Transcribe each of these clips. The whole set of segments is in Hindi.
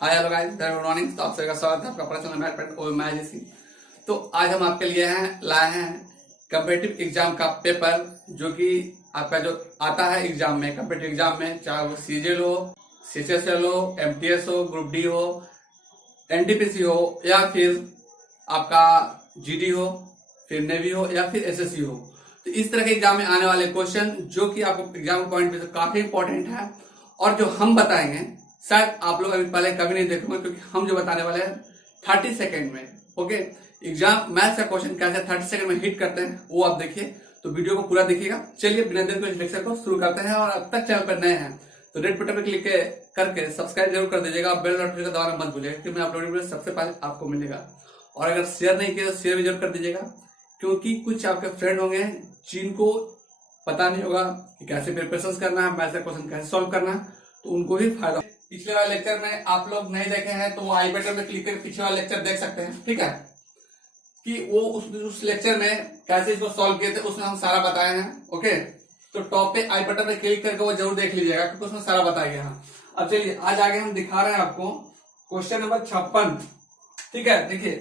Hi hello guys, good morning. तो आप सभी का स्वागत है आपका अपना चैनल मैथ पॉइंट और मैं जैसी। तो आज हम आपके लिए लाए हैं कॉम्पिटिटिव एग्जाम का पेपर, जो कि आपका जो आता है एग्जाम में, कॉम्पिटिटिव एग्जाम में, चाहे वो सीजीएल हो, सीएचएसएल हो, एमटीएस हो, ग्रुप डी हो, एनटीपीसी हो, या फिर आपका जीडी हो, फिर नेवी हो, या फिर एसएससी हो। तो इस तरह के एग्जाम में आने वाले क्वेश्चन जो कि आपको एग्जाम पॉइंट पे काफी इंपॉर्टेंट है, और जो हम बताएंगे शायद आप लोग अभी पहले कभी नहीं देखोगे, क्योंकि हम जो बताने वाले हैं 30 सेकंड में। ओके, एग्जाम मैथ्स का क्वेश्चन कैसे 30 सेकंड में हिट करते हैं वो आप देखिए, तो वीडियो को पूरा देखिएगा। चलिए बिना देर को इस लेक्चर को शुरू करते हैं। और अब तक चैनल पर नए हैं तो रेड बटन पर क्लिक करके सब्सक्राइब जरूर कर दीजिएगा, और बेल नोटिफिकेशन दबाना मत भूलिएगा, क्योंकि मैं अपलोड वीडियो सबसे पहले आपको मिलेगा। और अगर शेयर नहीं किया तो शेयर भी जरूर कर दीजिएगा, क्योंकि कुछ आपके फ्रेंड होंगे जिनको पता नहीं होगा कि कैसे प्रिपरेशन करना है, मैथ्स का क्वेश्चन कैसे सॉल्व करना है, तो उनको भी फायदा। पिछले वाले लेक्चर में आप लोग नहीं देखे हैं तो वो आई बटन में क्लिक करके पिछले वाला लेक्चर देख सकते हैं, ठीक है, कि वो उस लेक्चर में कैसे इसको सॉल्व किए थे, उसमें हम सारा बताए हैं। ओके, तो टॉप पे आई बटन पे क्लिक करके वो जरूर देख लीजिएगा, क्योंकि उसमें सारा बताया गया है। अब चलिए आज आगे हम दिखा रहे हैं आपको क्वेश्चन नंबर 56, ठीक है। देखिए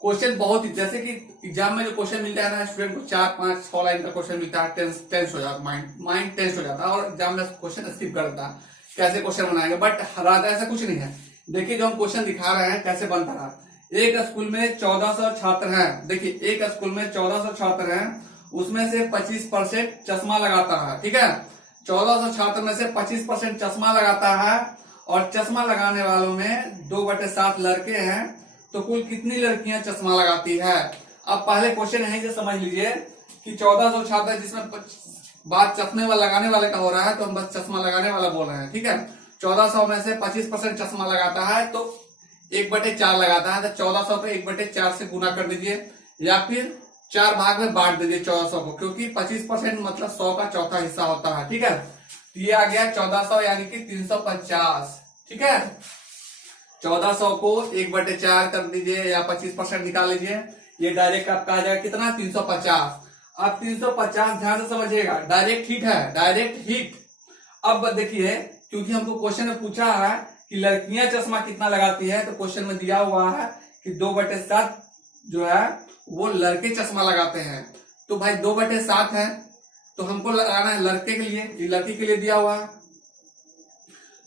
क्वेश्चन बहुत ही, जैसे कि एग्जाम में जो क्वेश्चन मिलता है ना स्टूडेंट को 4, 5, 6 लाइन का क्वेश्चन मिलता है, टेंस हो जाता है, माइंड टेंस हो जाता है, और एग्जाम में क्वेश्चन स्किप कर देता है कैसे क्वेश्चन बनाएंगे। बट रात ऐसा कुछ नहीं है। देखिए जो हम क्वेश्चन दिखा रहे हैं कैसे बनता है। एक स्कूल में 1400 छात्र हैं। देखिए एक स्कूल में 1400 छात्र हैं, उसमें से 25% चश्मा लगाता है, ठीक है। 1400 छात्र में से 25% चश्मा लगाता है, और चश्मा लगाने वालों में 2/7 लड़के हैं, तो कुल कितनी लड़कियां चश्मा लगाती है। अब पहले क्वेश्चन यहीं से समझ लीजिए कि 1400 छात्र, जिसमें बात चश्मे वाला लगाने वाले का हो रहा है, तो हम बस चश्मा लगाने वाला बोल रहे हैं, ठीक है। 1400 में से 25% चश्मा लगाता है, तो 1/4 लगाता है, तो 1400 को 1/4 से गुना कर दीजिए, या फिर 4 भाग में बांट दीजिए 1400 को, क्योंकि 25% मतलब 100 का चौथा हिस्सा होता है, ठीक है। ये आ गया 1400 यानी कि 350, ठीक है। 1400 को 1/4 कर दीजिए या 25% निकाल लीजिए, ये डायरेक्ट आपका आ जाएगा कितना, 350। अब 350 ध्यान से समझिएगा, डायरेक्ट हिट है, डायरेक्ट हिट। अब देखिए क्योंकि हमको क्वेश्चन में पूछा है कि लड़कियां चश्मा कितना लगाती है, तो क्वेश्चन में दिया हुआ है कि 2/7 जो है वो लड़के चश्मा लगाते हैं। तो भाई 2/7 है, तो हमको लगाना है लड़के के लिए, लड़की के लिए दिया हुआ है।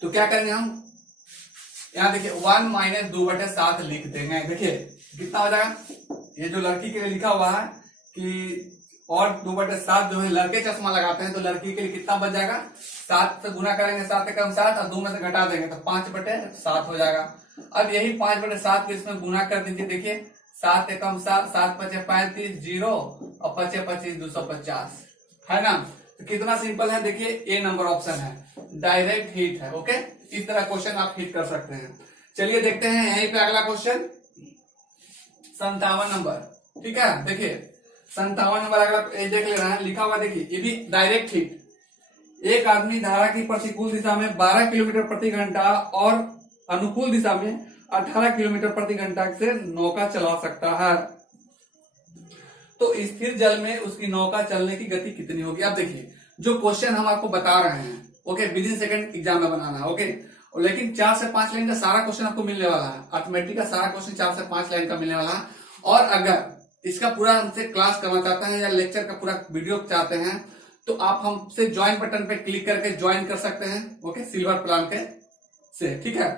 तो क्या करेंगे हम, यहाँ देखिए 1 - 2/7 लिख देंगे। देखिए कितना हो जाएगा, ये जो लड़की के लिए लिखा हुआ है कि और 2/7 जो है लड़के चश्मा लगाते हैं, तो लड़की के लिए कितना बच जाएगा, 7 से गुना करेंगे, 7 एकम 7, और 2 में से घटा देंगे तो 5/7 हो जाएगा। अब यही 5/7 को इसमें गुना कर दीजिए। देखिए 7 एकम 7, 7 × 5 = 35, 0, और 5 × 25 = 250, है ना। तो कितना सिंपल है, देखिए ए नंबर ऑप्शन है, डायरेक्ट हिट है। ओके, इस तरह क्वेश्चन आप हिट कर सकते हैं। चलिए देखते हैं यहीं पे अगला क्वेश्चन 57 नंबर, ठीक है। देखिए 57 नंबर अगला देख ले रहे हैं, लिखा हुआ देखिए, ये भी डायरेक्ट हिट। एक आदमी धारा की प्रतिकूल दिशा में 12 किलोमीटर प्रति घंटा और अनुकूल दिशा में 18 किलोमीटर प्रति घंटा से नौका चला सकता है, तो स्थिर जल में उसकी नौका चलने की गति कितनी होगी। अब देखिए जो क्वेश्चन हम आपको बता रहे हैं, ओके, विदिन सेकंड एग्जाम में बनाना है, ओके, लेकिन 4 से 5 लाइन का सारा क्वेश्चन आपको मिलने वाला है। अर्थमेटिक का सारा क्वेश्चन 4 से 5 लाइन का मिलने वाला है। और अगर इसका पूरा हमसे क्लास करना चाहते हैं या लेक्चर का पूरा वीडियो चाहते हैं, तो आप हमसे ज्वाइन बटन पे क्लिक करके ज्वाइन कर सकते हैं, ओके, सिल्वर प्लान के से, ठीक है।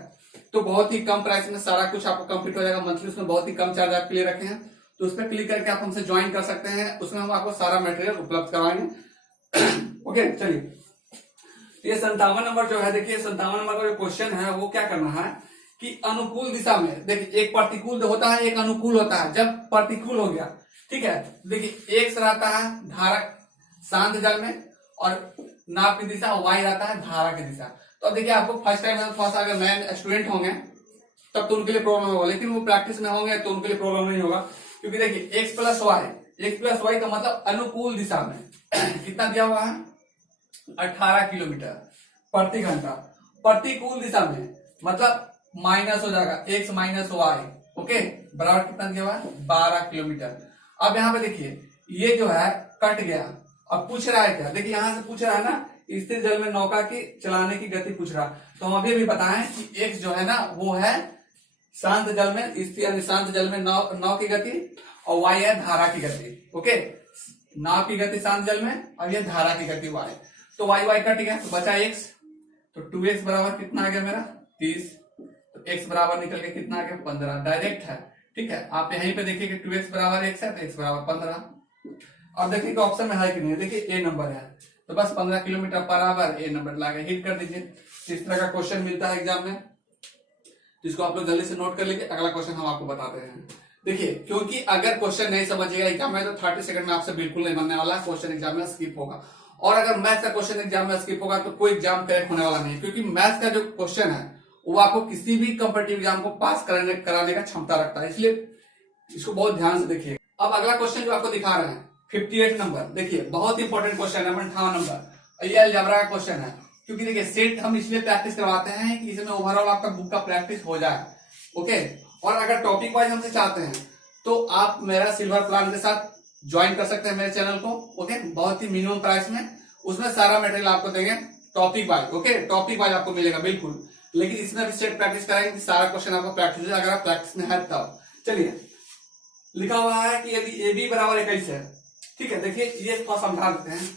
तो बहुत ही कम प्राइस में सारा कुछ आपको कंप्लीट हो जाएगा मंथली, उसमें बहुत ही कम चार्ज आपके लिए रखे हैं, तो उस पर क्लिक करके आप हमसे ज्वाइन कर सकते हैं, उसमें हम आपको सारा मटेरियल उपलब्ध करवाएंगे। ओके चलिए, ये 57 नंबर जो है, देखिए 57 नंबर का जो क्वेश्चन है वो क्या करना है कि अनुकूल दिशा में, देखिए एक प्रतिकूल होता है, एक अनुकूल होता है। जब प्रतिकूल हो गया, ठीक है, देखिए एक रहता है धारा शांत जल में, और नाप की दिशा वाई रहता है धारा की दिशा। तो अब देखिए आपको फर्स्ट टाइम थोड़ा सा, अगर नए स्टूडेंट होंगे तब तो उनके लिए प्रॉब्लम होगा, लेकिन वो प्रैक्टिस में होंगे तो उनके लिए प्रॉब्लम नहीं होगा, क्योंकि देखिए x + y का मतलब अनुकूल दिशा में कितना दिया हुआ है, 18 किलोमीटर प्रति घंटा। प्रतिकूल दिशा में मतलब माइनस हो जाएगा, x - y, ओके, बराबर कितना दिया हुआ है, 12 किलोमीटर। अब यहाँ पे देखिए ये जो है कट गया। अब पूछ रहा है क्या, देखिए यहां से पूछ रहा है ना स्थिर जल में नौका की चलाने की गति पूछ रहा। तो हम अभी बताएं कि x जो है ना वो है शांत जल में, स्थिर यानी शांत जल में नाव की गति, और y है धारा की गति। ओके, नाव की गति शांत जल में और ये धारा की गति y। तो y कट गया तो बचा x, तो 2x बराबर कितना आ गया मेरा 30। तो x बराबर निकल के कितना आ गया 15, डायरेक्ट है। ठीक है, आप यहीं पे देखिए कि 2x बराबर x है तो x बराबर 15। अब देखिए कि ऑप्शन में है कि नहीं, देखिए ए नंबर है तो बस 15 किलोमीटर बराबर ए नंबर लाके हिट कर दीजिए। इस तरह का क्वेश्चन मिलता है एग्जाम में, जिसको आप लोग जल्दी से नोट कर लीजिए। अगला क्वेश्चन हम आपको बताते हैं। देखिए, क्योंकि अगर क्वेश्चन नहीं समझिएगा एग्जाम में तो 30 सेकंड में आपसे बिल्कुल नहीं बनने वाला, क्वेश्चन एग्जाम में स्किप होगा। और अगर मैथ्स का क्वेश्चन एग्जाम में स्किप होगा तो कोई एग्जाम करेक्ट होने वाला नहीं है, क्योंकि मैथ्स का जो क्वेश्चन है वो आपको किसी भी कॉम्पिटिटिव एग्जाम को पास कराने का क्षमता रखता है, इसलिए इसको बहुत ध्यान से देखिए। अब अगला क्वेश्चन जो आपको दिखा रहे हैं 58 नंबर, देखिए बहुत इंपॉर्टेंट क्वेश्चन है, 58 नंबर। ये अलजेब्रा का क्वेश्चन है, क्योंकि देखिए सेट हम इसलिए प्रैक्टिस करवाते हैं कि इसमें ओवरऑल आपका बुक का प्रैक्टिस हो जाए। ओके, और अगर टॉपिक वाइज हमसे चाहते हैं तो आप मेरा सिल्वर प्लान के साथ ज्वाइन कर सकते हैं मेरे चैनल को। ओके, बहुत ही मिनिमम प्राइस में, उसमें सारा मटेरियल आपको देंगे topic wise. Okay, topic wise आपको मिलेगा बिल्कुल, लेकिन इसमें भी सेट प्रैक्टिस कराएंगे कि सारा क्वेश्चन आपको प्रैक्टिस है, अगर आप प्रैक्टिस में है तब। चलिए, लिखा हुआ है कि यदि ए बी बराबर 21 है। ठीक है, देखिए ये थोड़ा समझा देते हैं,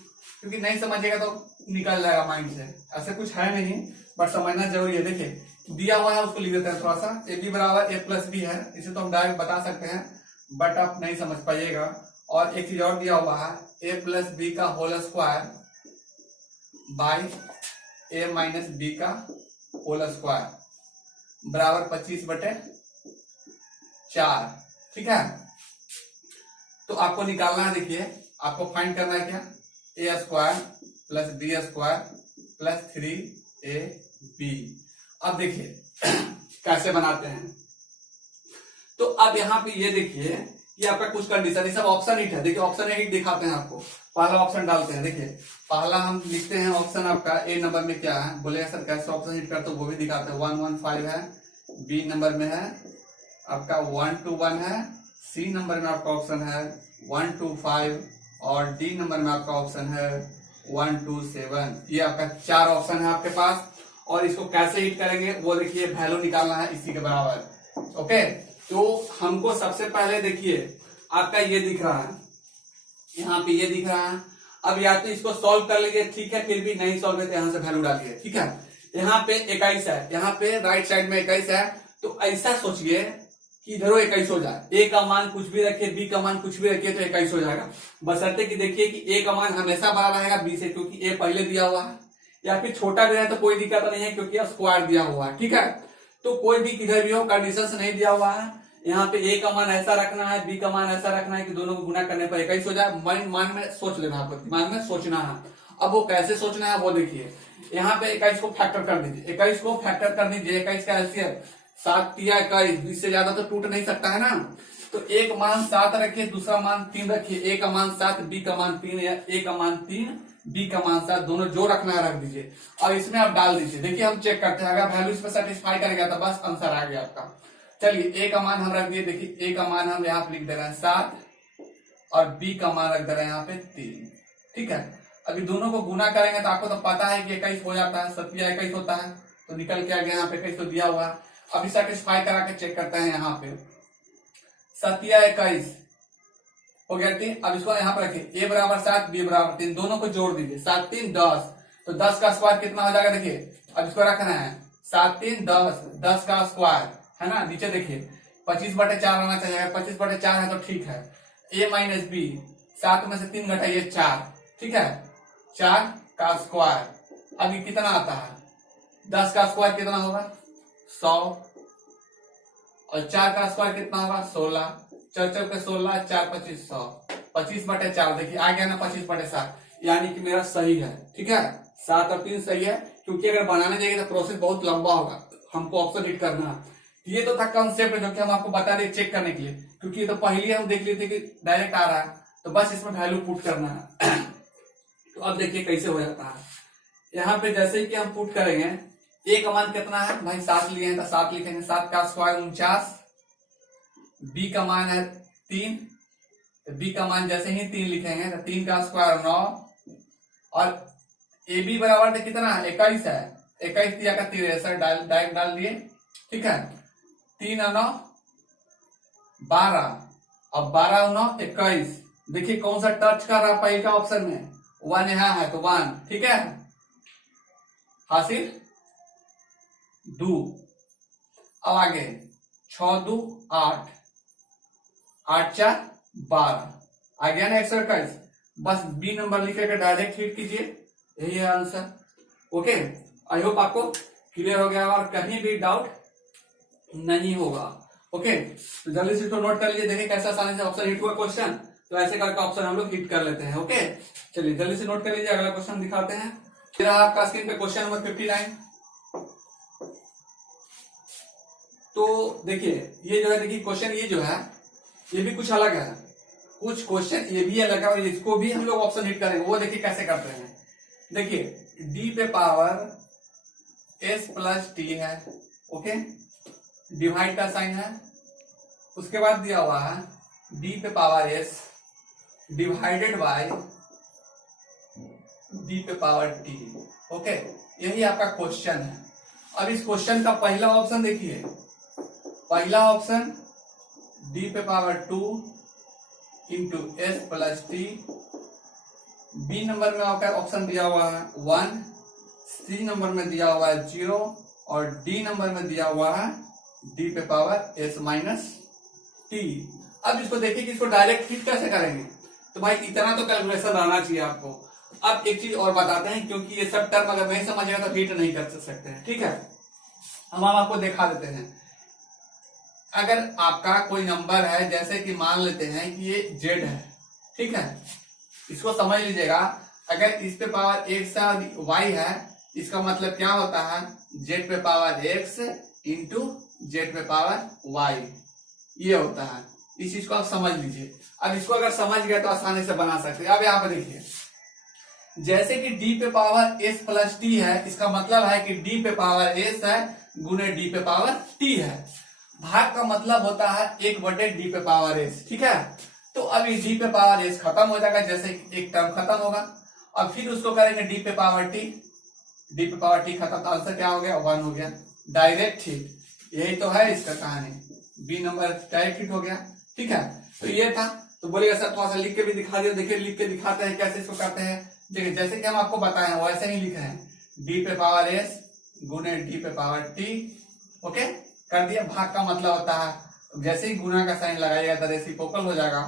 क्योंकि नहीं समझिएगा तो निकल जाएगा माइंड से। ऐसे कुछ है नहीं, बट समझना जरूरी है। देखिए दिया हुआ है उसको लिख देते हैं थोड़ा सा। ए बी बराबर ए प्लस बी है, इसे तो हम डायरेक्ट बता सकते हैं, बट आप नहीं समझ पाइएगा। और एक चीज और दिया हुआ है, ए प्लस बी का whole square by A minus B का होल स्क्वायर बराबर 25/4। ठीक है, तो आपको निकालना है। देखिए आपको फाइंड करना है क्या, A square plus B square plus 3ab। अब देखिए कैसे बनाते हैं। तो अब यहाँ पे ये देखिए कि आपका कुछ कंडीशन, ये सब ऑप्शन हिट है। देखिए ऑप्शन हिट दिखाते हैं आपको, पहला ऑप्शन डालते हैं। देखिए पहला हम लिखते हैं ऑप्शन आपका ए नंबर में क्या है, बोलेगा सर कैसे ऑप्शन हिट करते हो, वो भी दिखाते हैं। 115 है, बी नंबर में है आपका 121 है, सी नंबर में आपका ऑप्शन है 125 और डी नंबर में आपका ऑप्शन है 127। ये आपका 4 ऑप्शन है आपके पास। और इसको कैसे हिट करेंगे वो देखिए, वैल्यू निकालना है इसी के बराबर। ओके, तो हमको सबसे पहले देखिए आपका ये दिख रहा है, यहाँ पे ये दिख रहा है। अब या तो इसको सॉल्व कर लीजिए, ठीक है, फिर भी नहीं सॉल्व है तो यहाँ से वैल्यू डालिए। ठीक है, यहाँ पे 21 है, यहाँ पे राइट साइड में 21 है, तो ऐसा सोचिए कि इधरों 21 हो जाए। ए का मान कुछ भी रखिए, बी का मान कुछ भी रखिए तो 21 हो जाएगा। बशर्ते कि देखिए कि ए का मान हमेशा बड़ा रहेगा बी से, क्योंकि ए पहले दिया हुआ है, या फिर छोटा भी है तो कोई दिक्कत नहीं है क्योंकि स्क्वायर दिया हुआ है। ठीक है, तो कोई भी किधर भी हो, कंडीशन से नहीं दिया हुआ है। यहाँ पे ए का मान ऐसा रखना है, बी का मान ऐसा रखना है कि दोनों को गुना करने पर 21 हो जाए। मान में सोच लेना, आपको दिमाग में सोचना है। अब वो कैसे सोचना है वो देखिए, यहाँ पे 21 को फैक्टर कर दीजिए, 21 को फैक्टर कर दीजिए। 21 का एलसीएम 7 या 21, इससे ज्यादा तो टूट नहीं सकता है ना। तो एक मान 7 रखिए, दूसरा मान 3 रखिए। ए का मान 7, बी का मान 3, या ए का मान 3, बी का मान 7, दोनों जो रखना है रख दीजिए और इसमें आप डाल दीजिए। देखिए हम चेक करते हैं, अगर वैल्यू इस पर सेटिस्फाई करेगा तो बस आंसर आ गया आपका। चलिए ए का मान हम रख दिए। देखिए ए का मान हम यहाँ पे लिख दे रहे हैं 7 और बी का मान रख दे रहे हैं यहाँ पे 3। ठीक है, अभी दोनों को गुना करेंगे तो आपको तो पता है कि 21 हो जाता है, 7 या 21 होता है, तो निकल के आ गया। यहाँ पे 21 तो दिया हुआ है। अभी सेटिस्फाई करा के चेक करते हैं, यहाँ पे 7 या 21 हो गया 3। अब इसको यहाँ पे रखिए, ए बराबर 7, बी बराबर 3, दोनों को जोड़ दीजिए। 7 3 10, तो 10 का स्क्वायर कितना हो जाएगा। देखिए अब इसको रखना है 7 3 10, 10 का स्क्वायर है ना। नीचे देखिए 25/4 आना चाहिए, 25/4 है तो ठीक है। ए माइनस बी, 7 में से 3 घटाइए 4, ठीक है, 4 का स्क्वायर। अभी कितना आता है, 10 का स्क्वायर कितना होगा 100, और 4 का स्क्वायर कितना होगा 16, 4 4 के 16, 4 25 100, 25/4। देखिए आ गया ना 25/7, यानी कि मेरा सही है। ठीक है, 7 और 3 सही है, क्योंकि अगर बनाने जाएंगे तो प्रोसेस बहुत लंबा होगा, हमको ऑप्शन हिट करना है। ये तो था कंसेप्ट जो कि हम आपको बता दें चेक करने के लिए, क्योंकि ये तो पहले हम देख लेते कि डायरेक्ट आ रहा है, तो बस इसमें वैल्यू पुट करना है। तो अब देखिए कैसे हो जाता है। यहाँ पे जैसे ही कि हम पुट करेंगे, ए का मान कितना है भाई 7 लिए हैं तो 7 लिखेंगे, 7 का स्क्वायर 49, बी का मान है 3, तो बी का मान जैसे ही 3 लिखेंगे तो 3 का स्क्वायर 9, और ए बी बराबर तो कितना है 21 है, 21 दिया का 13 डायरेक्ट डाल दिए, ठीक है। 3 और 9 12, अब 12 और 9 21। देखिए कौन सा टच कर रहा पहले का ऑप्शन में, 1 यहाँ है तो 1, ठीक है, हासिल दो। अब आगे 6 2 8, 8 4 12, आ गया ना 121। बस बी नंबर लिख के डायरेक्ट हिट कीजिए, यही है आंसर। ओके, आई होप आपको क्लियर हो गया और कहीं भी डाउट नहीं होगा। ओके, तो जल्दी से इसको नोट कर लीजिए, देखिए कैसे आसानी से ऑप्शन हिट हुआ क्वेश्चन। तो ऐसे करके ऑप्शन हम लोग हिट कर लेते हैं। ओके, चलिए जल्दी से नोट कर लीजिए, अगला क्वेश्चन दिखाते हैं। फिर आपका स्क्रीन पे क्वेश्चन नंबर 59। तो देखिए ये जो है, देखिए क्वेश्चन ये जो है ये भी कुछ अलग है, कुछ क्वेश्चन ये भी अलग है और इसको भी हम लोग ऑप्शन हिट करेंगे। वो देखिए कैसे करते हैं। देखिए डी पे पावर एस प्लस टी है, ओके, डिवाइड का साइन है, उसके बाद दिया हुआ है डी पे power S divided by D पे पावर टी। ओके, यही आपका क्वेश्चन है। अब इस क्वेश्चन का पहला ऑप्शन देखिए, पहला ऑप्शन डी पे power 2 into S plus T. B number में आपका ऑप्शन दिया हुआ है 1, सी नंबर में दिया हुआ है 0 और डी नंबर में दिया हुआ है डी पे पावर एस माइनस टी। अब इसको देखिए कि इसको डायरेक्ट हिट कैसे करेंगे। तो भाई इतना तो कैलकुलेशन रहना चाहिए आपको। अब एक चीज और बताते हैं, क्योंकि ये सब टर्म अगर नहीं समझेगा तो हिट नहीं कर सकते हैं, ठीक है। हम आपको दिखा देते हैं। अगर आपका कोई नंबर है, जैसे कि मान लेते हैं कि ये जेड है, ठीक है, इसको समझ लीजिएगा। अगर इस पे पावर एक्स और वाई है, इसका मतलब क्या होता है, जेड पे पावर एक्स इंटू जेड पे पावर वाई, ये होता है। इस चीज को आप समझ लीजिए। अब इसको अगर समझ गए तो आसानी से बना सकते हैं। अब यहाँ पे देखिए, जैसे कि डी पे पावर एस प्लस टी है, इसका मतलब है कि डी पे पावर एस है गुने डी पे पावर टी है। भाग का मतलब होता है 1/डी पे पावर एस, ठीक है। तो अभी डी पे पावर एस खत्म हो जाएगा, जैसे एक टर्म खत्म होगा। अब फिर उसको करेंगे डी पे पावर टी, डी पे पावर टी खत्म, तो आंसर क्या हो गया, 1 हो गया, डायरेक्ट हिट। यही तो है इसका कहानी, बी नंबर डायरेक्ट हिट हो गया, ठीक है। तो ये था। तो बोलिएगा सर थोड़ा सा लिख के भी दिखा दिया। देखिए लिख के दिखाते हैं कैसे इसको करते हैं। देखिए जैसे कि हम आपको बताए वैसे ही लिखे हैं, डी पे पावर एस गुने डी पे पावर टी, ओके, कर दिया। भाग का मतलब होता है जैसे ही गुना का साइन लगाइएगा तो रेसिप्रोकल हो जाएगा,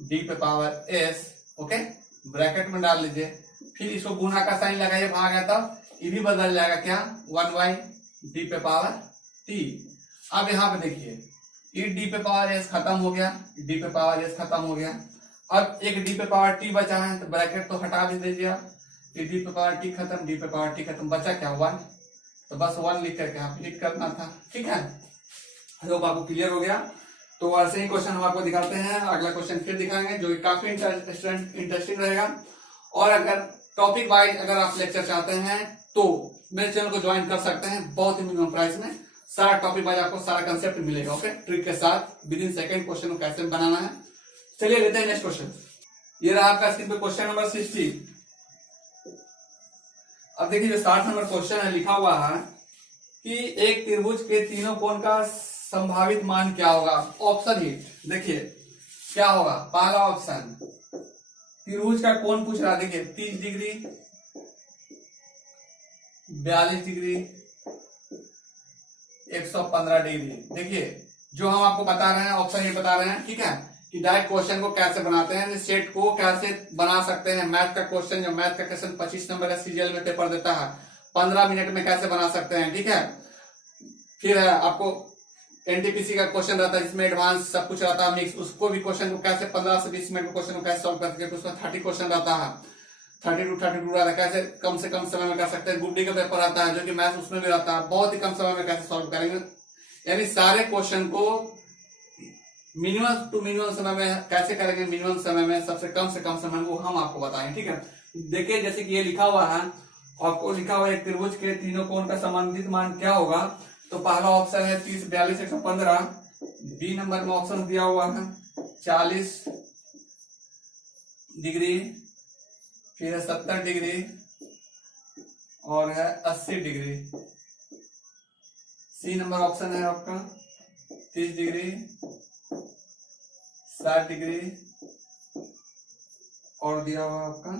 डी पे पावर एस, ओके, ब्रैकेट में डाल लीजिए। फिर इसको गुना का साइन लगाइए, भाग है तब ये भी बदल जाएगा, क्या, 1/, डी पे पावर टी। अब यहाँ पे देखिए ये डी पे पावर एस खत्म हो गया, डी पे पावर एस खत्म हो गया। अब एक डी पे पावर टी बचा है, तो ब्रैकेट तो हटा भी दीजिए आप। डी पे पावर टी खत्म, डी पे पावर टी खत्म, बचा क्या, 1। तो बस 1 लिख करके आप हिट करना था, ठीक है। होप आपको क्लियर हो गया। तो ऐसे ही क्वेश्चन हम आपको दिखाते हैं। अगला क्वेश्चन फिर दिखाएंगे जो कि काफी इंटरेस्टिंग रहेगा। और अगर टॉपिक वाइज अगर आप लेक्चर चाहते हैं तो मेरे चैनल को ज्वाइन कर सकते हैं, बहुत ही मिनिमम प्राइस में। सारा टॉपिक वाइज आपको सारा कंसेप्ट मिलेगा, ओके, ट्रिक के साथ विदिन सेकंड क्वेश्चन को कैसे बनाना है। चलिए लेते हैं नेक्स्ट क्वेश्चन। ये रहा आपका स्क्रीन पे क्वेश्चन नंबर 60। अब देखिए जो 60 नंबर क्वेश्चन है, लिखा हुआ है कि एक त्रिभुज के तीनों कोण का संभावित मान क्या होगा। ऑप्शन हिट देखिए क्या होगा। पहला ऑप्शन, त्रिभुज का कोण पूछ रहा है, देखिए 30 डिग्री, 42 डिग्री, 115 डिग्री। देखिए जो हम आपको बता रहे हैं, ऑप्शन ये बता रहे हैं, ठीक है, कि डायरेक्ट क्वेश्चन को कैसे बनाते हैं, सेट को कैसे बना सकते हैं। मैथ का क्वेश्चन, जो मैथ का क्वेश्चन 25 नंबर है, सीजीएल में पेपर देता है, 15 मिनट में कैसे बना सकते हैं, ठीक है। फिर है आपको एनटीपीसी का क्वेश्चन रहता है जिसमें एडवांस सब कुछ रहता है मिक्स, उसको भी क्वेश्चन को कैसे 15 से 20 मिनट में क्वेश्चन को कैसे सॉल्व कर सकते हैं। उसमें 30 क्वेश्चन रहता है, 32 रहता है, कैसे कम से कम समय में कर सकते हैं। ग्रुप डी का पेपर आता है जो कि मैथ उसमें भी रहता है, बहुत ही कम समय में कैसे सॉल्व करेंगे। यानी सारे क्वेश्चन को मिनिमम टू मिनिमम समय में कैसे करेंगे, मिनिमम समय में सबसे कम से कम समय, वो हम आपको बताएंगे, ठीक है। देखिए जैसे कि ये लिखा हुआ है, आपको लिखा हुआ है एक त्रिभुज के तीनों कोण का संबंधित मान क्या होगा। तो पहला ऑप्शन है 30, 42, 115। बी नंबर में ऑप्शन दिया हुआ है 40 डिग्री, फिर है 70 डिग्री, और है 80 डिग्री। सी नंबर ऑप्शन है आपका 30 डिग्री, 60 डिग्री और दिया हुआ आपका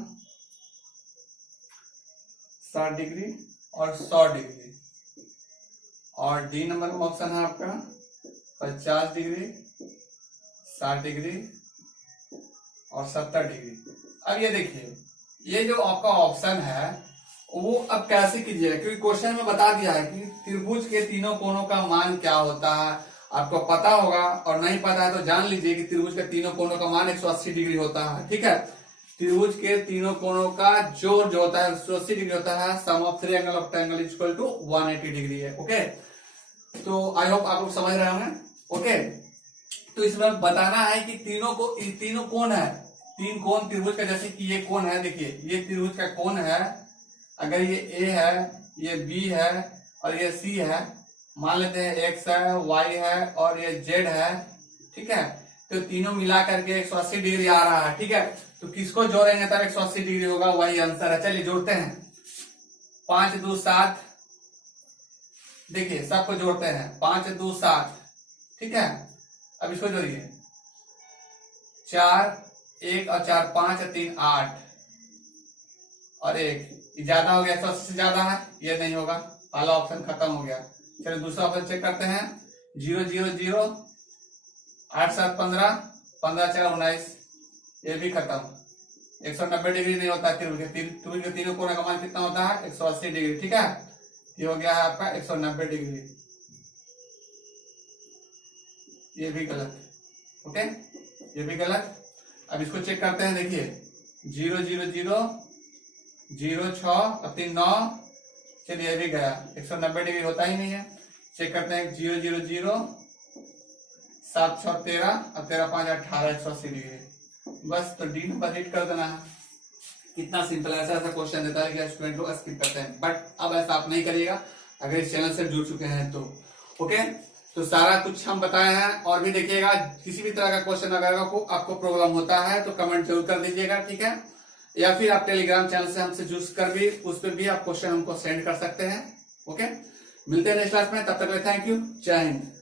60 डिग्री और 100 डिग्री। और डी नंबर में ऑप्शन है आपका 50 डिग्री, 60 डिग्री और 70 डिग्री। अब ये देखिए, ये जो आपका ऑप्शन है वो अब कैसे कीजिएगा, क्योंकि क्वेश्चन में बता दिया है कि त्रिभुज के तीनों कोणों का मान क्या होता है। आपको पता होगा, और नहीं पता है तो जान लीजिए कि त्रिभुज के तीनों कोणों का मान 180 डिग्री होता है। ठीक है, त्रिभुज के तीनों कोणों का जोड़ जो होता है 180 डिग्री होता है। Sum of three angle of triangle is equal to 180 degree है। ओके, तो आई होप आप लोग समझ रहे होंगे। ओके, तो इसमें बताना है कि तीनों कोण है, तीन कोण त्रिभुज का, जैसे कि ये कोण है, देखिए ये त्रिभुज का कोण है। अगर ये ए है, ये बी है और ये सी है, मान लेते हैं एक्स है, वाई है और ये जेड है। ठीक है, तो तीनों मिला करके 180 डिग्री आ रहा है। ठीक है, तो किसको जोड़ेंगे तब 180 डिग्री होगा, वही आंसर है। चलिए जोड़ते हैं, 5 2 7, देखिए सबको जोड़ते हैं, 5 2 7। ठीक है, अब इसको जोड़िए, 4 1 और 4 5 3 8 और 1, ज्यादा हो गया, 180 से ज्यादा है, ये नहीं होगा, पहला ऑप्शन खत्म हो गया। चलिए दूसरा ऑप्शन चेक करते हैं, 0 0 0 8 7 15 15 4 19, ये भी खत्म। 190 डिग्री नहीं होता त्रिभुज के तीनों कोणों का मान कितना होता है, 180 डिग्री। ठीक है, ये हो गया है आपका 190 डिग्री, ये भी गलत। ओके, ये भी गलत। अब इसको चेक करते हैं, देखिए 0 0 0 0 6 और 3 9, चलिए ये भी गया, 190 डिग्री होता ही नहीं है। चेक करते हैं 0 0 0 7 6 13 और 13 5 18, 180 डिग्री। बस, तो डी नंबर हिट कर देना है। कितना सिंपल है, ऐसा क्वेश्चन देता है कि स्टूडेंट लोग स्किप करते हैं, बट अब ऐसा आप नहीं करिएगा अगर इस चैनल से जुड़ चुके हैं तो। ओके, तो सारा कुछ हम बताए हैं। और भी देखिएगा, किसी भी तरह का क्वेश्चन अगर आपको प्रॉब्लम होता है तो कमेंट जरूर कर दीजिएगा। ठीक है, या फिर आप टेलीग्राम चैनल से हमसे जुड़ कर भी उस पर भी आप क्वेश्चन हमको सेंड कर सकते हैं। ओके, मिलते हैं नेक्स्ट क्लास में, तब तक के लिए थैंक यू, जय हिंद।